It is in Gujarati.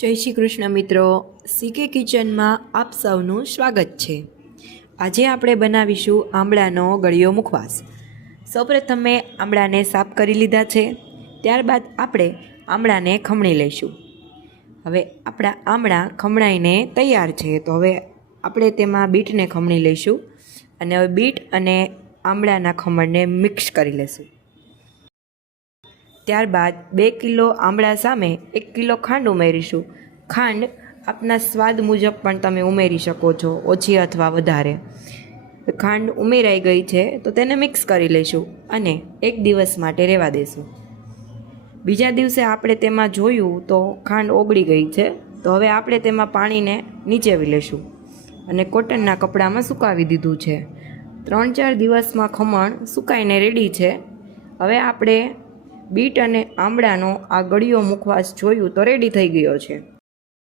જય શ્રી કૃષ્ણ મિત્રો, સીકે કિચનમાં આપ સૌનું સ્વાગત છે। આજે આપણે બનાવીશું આંબળાનો ગળ્યો મુખવાસ। સૌપ્રથમ મેં આંબળાને સાફ કરી લીધા છે। ત્યારબાદ આપણે આંબળાને ખમણી લઈશું। હવે આપણા આંબળા ખમણાઈને તૈયાર છે, તો હવે આપણે તેમાં બીટને ખમણી લઈશું અને હવે બીટ અને આંબળાના ખમણને મિક્સ કરી લઈશું। ત્યારબાદ 2 કિલો આંબળા સામે 1 કિલો ખાંડ ઉમેરીશું। ખાંડ આપના સ્વાદ મુજબ પણ તમે ઉમેરી શકો છો, ઓછી અથવા વધારે। ખાંડ ઉમેરાઈ ગઈ છે તો તેને મિક્સ કરી લઈશું અને 1 દિવસ માટે રહેવા દઈશું। બીજા દિવસે આપણે તેમાં જોયું તો ખાંડ ઓગળી ગઈ છે, તો હવે આપણે તેમાં પાણીને નીચેવી લઈશું અને કોટનના કપડામાં સુકાવી દીધું છે। 3-4 દિવસમાં ખમણ સુકાઈને રેડી છે। હવે આપણે બીટ અને આંબળાનો આ ગળ્યો મુખવાસ જોયું તો રેડી થઈ ગયો છે।